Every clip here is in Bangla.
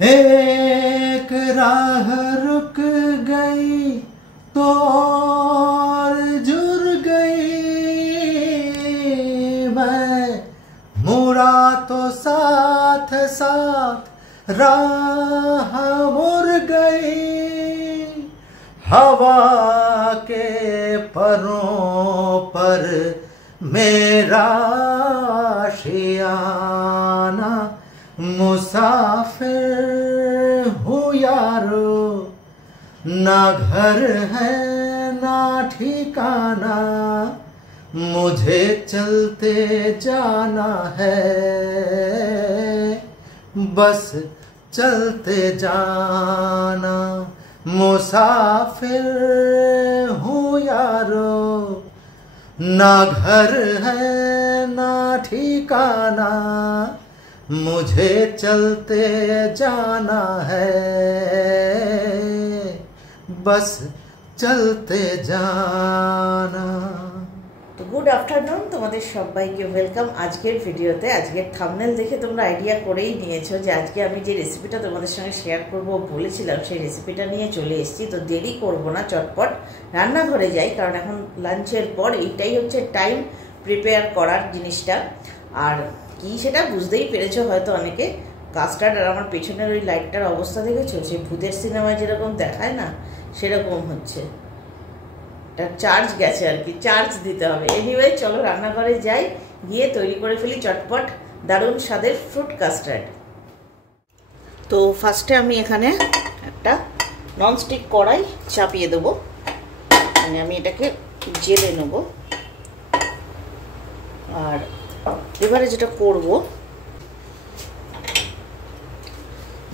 एक राह रुक गई तो और जुड़ गई, मैं मुड़ा तो साथ साथ राह मुड़ गई। हवा के परों पर मेरा आशियाना, मुसाफिर हूँ यारो, ना घर है ना ठिकाना, मुझे चलते जाना है, बस चलते जाना। मुसाफिर हूँ यारो, ना घर है ना ठिकाना, मुझे चलते जाना है, बस चलते जाना। তো গুড আফটারনুন, তোমাদের সবাইকে ওয়েলকাম আজকের ভিডিওতে। আজকের থাম্বনেল দেখে তোমরা আইডিয়া করেই নিয়েছো যে আজকে আমি যে রেসিপিটা তোমাদের সঙ্গে শেয়ার করব বলেছিলাম সেই রেসিপিটা নিয়ে চলে এসেছি। তো দেরি করব না, চটপট রান্নাঘরে যাই, কারণ এখন লাঞ্চের পর এইটাই হচ্ছে টাইম প্রিপেয়ার করার জিনিসটা। আর কি সেটা বুঝতেই পেরেছো হয়তো অনেকে। কাস্টার্ড আর আমার পেছনের ওই লাইটটার অবস্থা দেখেছো, সেই ভূতের সিনেমায় যেরকম দেখায় না সেরকম হচ্ছে। এটা চার্জ গেছে আর কি, চার্জ দিতে হবে। এনিওয়ে চলো রান্নাঘরে যাই, গিয়ে তৈরি করে ফেলি চটপট দারুণ স্বাদের ফ্রুট কাস্টার্ড। তো ফার্স্টে আমি এখানে একটা ননস্টিক কড়াই চাপিয়ে দেবো, মানে আমি এটাকে জেলে নেব। আর এবারে যেটা করব,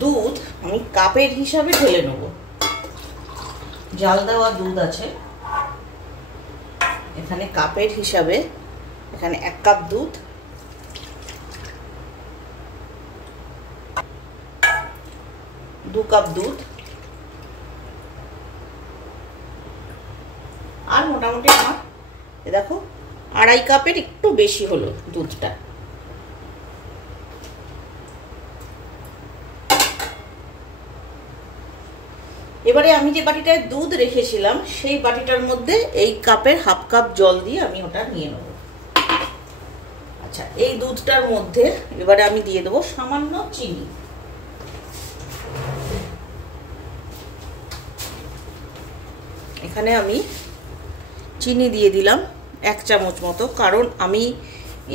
দুধ আমি কাপের হিসাবে ঢেলে নেব। জাল দেওয়া দুধ আছে এখানে কাপের হিসাবে, এখানে 1 কাপ দুধ, দু কাপ দুধ, আর মোটামুটি আমার দেখো 2.5 কাপের একটু বেশি হলো দুধটা। এবারে আমি যে বাটিটায় দুধ রেখেছিলাম সেই বাটিটার মধ্যে এই কাপের 1/2 কাপ জল দিয়ে আমি ওটা নিয়ে নেব। আচ্ছা, এই দুধটার মধ্যে এবারে আমি দিয়ে দেবো সামান্য চিনি। এখানে আমি চিনি দিয়ে দিলাম 1 চামচ মতো, কারণ আমি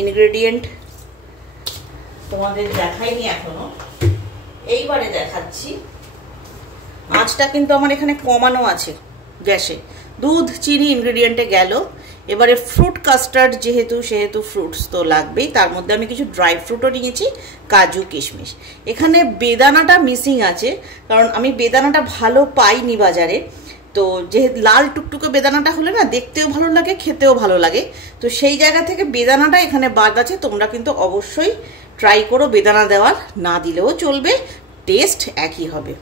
ইনগ্রেডিয়েন্ট তোমাদের দেখাইনি এখনো, এইবারে দেখাচ্ছি। আঁচটা কিন্তু আমার এখানে কমানো আছে গ্যাসে। দুধ চিনি ইনগ্রেডিয়েন্টে গেল। এবারে ফ্রুট কাস্টার্ড সেহেতু ফ্রুটস তো লাগবেই, তার মধ্যে আমি কিছু ড্রাই ফ্রুটও নিয়েছি, কাজু কিশমিশ। এখানে বেদানাটা মিসিং আছে, কারণ আমি বেদানাটা ভালো পাইনি বাজারে। তো যেহেতু লাল টুকটুকে বেদানাটা হলে না দেখতেও ভালো লাগে, খেতেও ভালো লাগে, তো সেই জায়গা থেকে বেদানাটা এখানে বাদ আছে। তোমরা কিন্তু অবশ্যই ট্রাই করো বেদানা দেওয়ার, না দিলেও চলবে, টেস্ট একই হবে।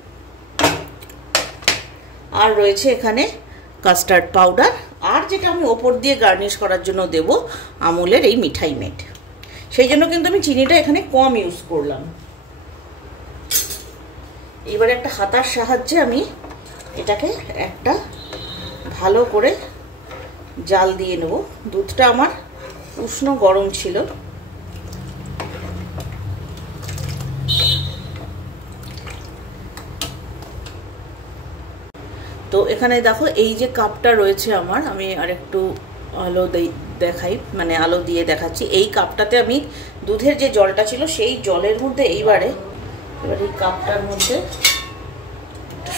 আর রয়েছে এখানে কাস্টার্ড পাউডার, আর যেটা আমি ওপর দিয়ে গার্নিশ করার জন্য দেব আমুলের এই মিঠাই মেট, সেই জন্য কিন্তু আমি চিনিটা এখানে কম ইউজ করলাম। এবারে একটা হাতার সাহায্যে আমি এটাকে একটা ভালো করে জাল দিয়ে নেব। দুধটা আমার উষ্ণ গরম ছিল। তো এখানে দেখো এই যে কাপটা রয়েছে আমার, আমি আরেকটু আলো দেখাই, মানে আলো দিয়ে দেখাচ্ছি। এই কাপটাতে আমি দুধের যে জলটা ছিল সেই জলের মধ্যে এবার এই কাপটার মধ্যে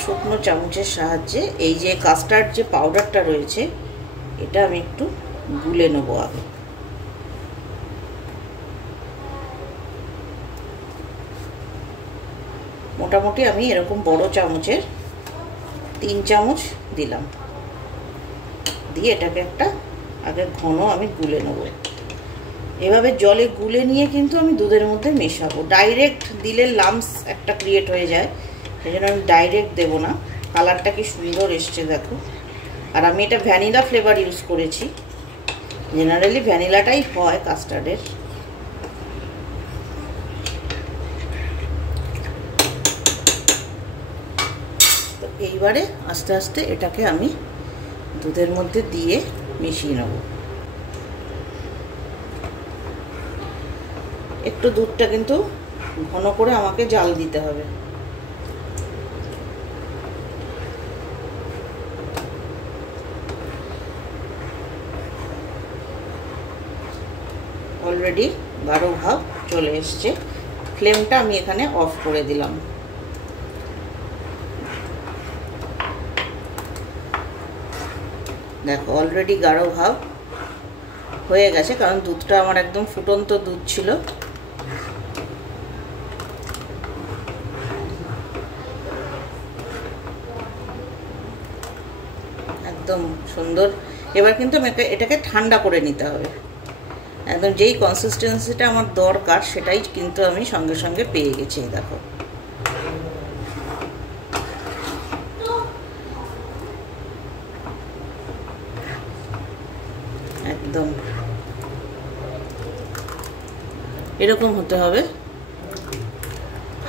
শুকনো চামচের সাহায্যে এই যে কাস্টার্ড যে পাউডারটা রয়েছে এটা আমি একটু গুলে নেবো আগে। মোটামুটি আমি এরকম বড় চামচের 3 চামচ দিলাম, দিয়ে এটাকে একটা আগে ঘন আমি গুলে নেব। এভাবে জলে গুলে নিয়ে কিন্তু আমি দুধের মধ্যে মেশাবো। ডাইরেক্ট দিলে লাম্পস একটা ক্রিয়েট হয়ে যায়, সেই জন্য আমি ডাইরেক্ট দেবো না। কালারটা কি সুন্দর এসছে দেখো। আর আমি এটা ভ্যানিলা ফ্লেভার ইউজ করেছি, জেনারেলি ভ্যানিলাটাই হয় কাস্টার্ডের। তো এইবারে আস্তে আস্তে এটাকে আমি দুধের মধ্যে দিয়ে মিশিয়ে নেব। একটু দুধটা কিন্তু ঘন করে আমাকে জাল দিতে হবে। অলরেডি গাঢ় ভাব চলে এসছে। ফ্লেমটা আমি এখানে অফ করে দিলাম। দেখো অলরেডি গাঢ় ভাব হয়ে গেছে, কারণ দুধটা আমার একদম ফুটন্ত দুধ ছিল। একদম সুন্দর। এবার কিন্তু এটাকে ঠান্ডা করে নিতে হবে। একদম যেই কনসিস্টেন্সিটা আমার দরকার সেটাই কিন্তু আমি সঙ্গে সঙ্গে পেয়ে গেছি। দেখো একদম এরকম হতে হবে,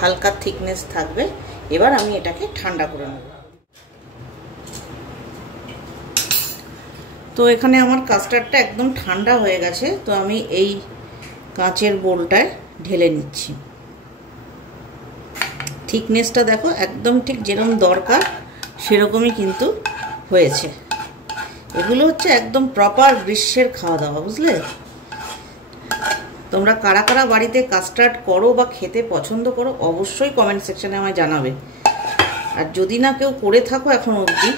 হালকা থিকনেস থাকবে। এবার আমি এটাকে ঠান্ডা করে নেব। তো এখানে আমার কাস্টার্ডটা একদম ঠান্ডা হয়ে গেছে। তো আমি এই কাঁচের বোলটায় ঢেলে নিচ্ছি। থিকনেসটা দেখো একদম ঠিক যেরকম দরকার সেরকমই কিন্তু হয়েছে। এগুলো হচ্ছে একদম প্রপার গ্রীষ্মের খাওয়া দাওয়া, বুঝলে? তোমরা কারা কারা বাড়িতে কাস্টার্ড করো বা খেতে পছন্দ করো অবশ্যই কমেন্ট সেকশনে আমায় জানাবে। আর যদি না কেউ করে থাকো এখন অবধি,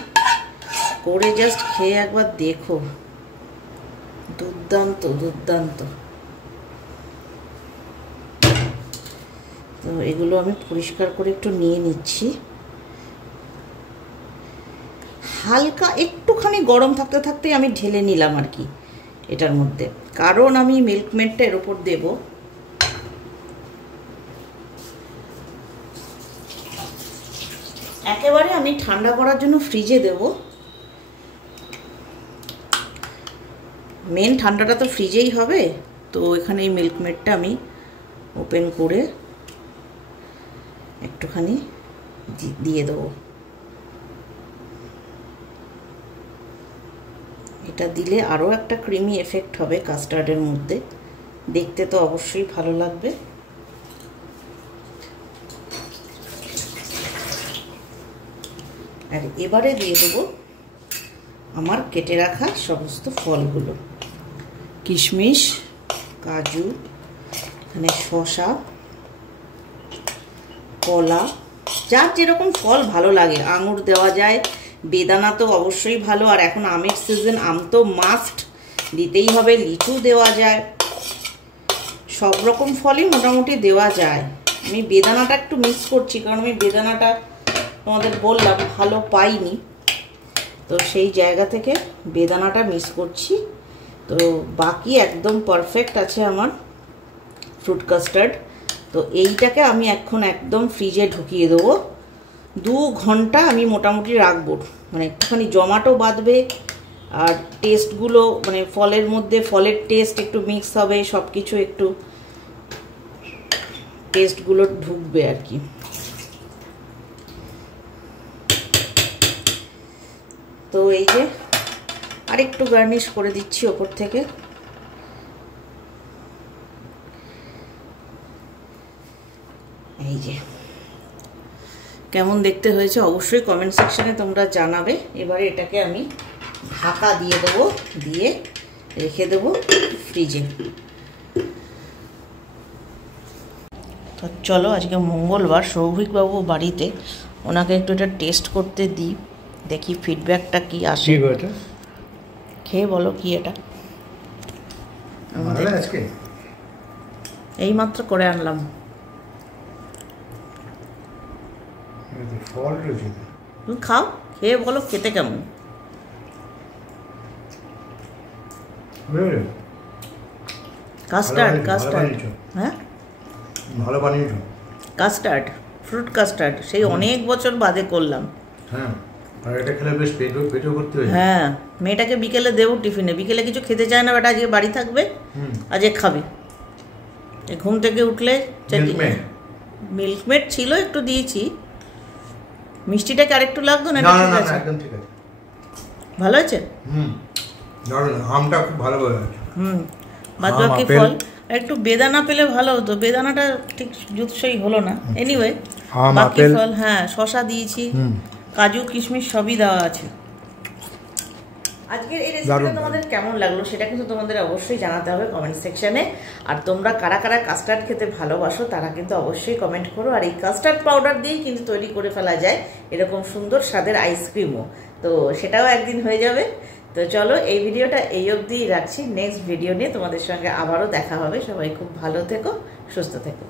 করে জাস্ট খেয়ে একবার দেখো, দুর্দান্ত দুর্দান্ত। তো এগুলো আমি পরিষ্কার করে একটু নিয়ে নিচ্ছি। হালকা একটুখানি গরম থাকতে থাকতেই আমি ঢেলে নিলাম আর কি এটার মধ্যে, কারণ আমি মিল্কমেডটা এর উপর দেব। একেবারে আমি ঠান্ডা করার জন্য ফ্রিজে দেব। মেন ঠান্ডাটা তো ফ্রিজেই হবে। তো এখানে এই মিল্কমেডটা আমি ওপেন করে একটুখানি দিয়ে দেবো। এটা দিলে আরও একটা ক্রিমি এফেক্ট হবে কাস্টার্ডের মধ্যে, দেখতে তো অবশ্যই ভালো লাগবে। আর এবারে দিয়ে দেবো আমার কেটে রাখা সমস্ত ফলগুলো, কিশমিশ, কাজু, এখানে শসা, কলা, যার যেরকম ফল ভালো লাগে। আঙুর দেওয়া যায়, বেদানা তো অবশ্যই ভালো। আর এখন আমের সিজন, আম তো মাস্ট দিতেই হবে। লিচু দেওয়া যায়, সব রকম ফলই মোটামুটি দেওয়া যায়। আমি বেদানাটা একটু মিস করছি, কারণ আমি বেদানাটা তোমাদের বললাম ভালো পাইনি। তো সেই জায়গা থেকে বেদানাটা মিস করছি। তো বাকি একদম পারফেক্ট আছে আমার ফ্রুট কাস্টার্ড। তো এইটাকে আমি এখন একদম ফ্রিজে ঢুকিয়ে দেবো। 2 ঘন্টা আমি মোটামুটি রাখবো, মানে একটুখানি জমাটো বাঁধবে। আর টেস্টগুলো মানে ফলের মধ্যে ফলের টেস্ট একটু মিক্স হবে, সব কিছু একটু টেস্টগুলো ঢুকবে আর কি। তো এই যে আরেকটু গার্নিশ করে দিচ্ছি ওপর থেকে। এই যে কেমন দেখতে হয়েছে অবশ্যই কমেন্ট সেকশনে তোমরা জানাবে। এবারে এটাকে আমি ঢাকা দিয়ে দেবো, দিয়ে রেখে দেবো ফ্রিজে। তো চলো আজকে মঙ্গলবার, সৌভিকবাবু বাড়িতে, ওনাকে একটু এটা টেস্ট করতে দিই, দেখি ফিডব্যাকটা কি আসে। খেয়ে বলো কি এটা। এই মাত্র করে আনলাম। তুমি খাও, খেয়ে বলো খেতে কেমন। কাস্টার্ড, কাস্টার্ড, হ্যাঁ ভালো বানিয়েছো। কাস্টার্ড, ফ্রুট কাস্টার্ড সেই অনেক বছর বাদে করলাম। হ্যাঁ, আর এটা খেলে বেশ পেটও করতে হয়। হ্যাঁ, মেয়েটাকে বিকেলে দেবো টিফিনে। বিকেলে কিছু খেতে চায় না, বেটা আজকে বাড়ি থাকবে, আজকে খাবে। ঘুম থেকে উঠলে মিল্কমেড ছিল একটু দিয়েছি, মিষ্টিটা কি আরেকটু লাগতো না? না না না একদম ঠিক আছে, ভালো আছে। দারুণ, আমটা খুব ভালো হয়েছে। বাদ বাকি ফল একটু বেদানা পেলে ভালো হতো, বেদানাটা ঠিক জুৎসই হলো না। এনিওয়ে বাকি ফল, হ্যাঁ শশা দিয়েছি, কাজু কিশমিশ সবই দেওয়া আছে। আজকের এই রেসিপিটা তোমাদের কেমন লাগলো সেটা কিন্তু তোমাদের অবশ্যই জানাতে হবে কমেন্ট সেকশনে। আর তোমরা কারা কারা কাস্টার্ড খেতে ভালোবাসো তারা কিন্তু অবশ্যই কমেন্ট করো। আর এই কাস্টার্ড পাউডার দিয়েই কিন্তু তৈরি করে ফেলা যায় এরকম সুন্দর স্বাদের আইসক্রিমও, তো সেটাও একদিন হয়ে যাবে। তো চলো এই ভিডিওটা এই অবধিই রাখছি, নেক্সট ভিডিও নিয়ে তোমাদের সঙ্গে আবারও দেখা হবে। সবাই খুব ভালো থেকো, সুস্থ থেকো।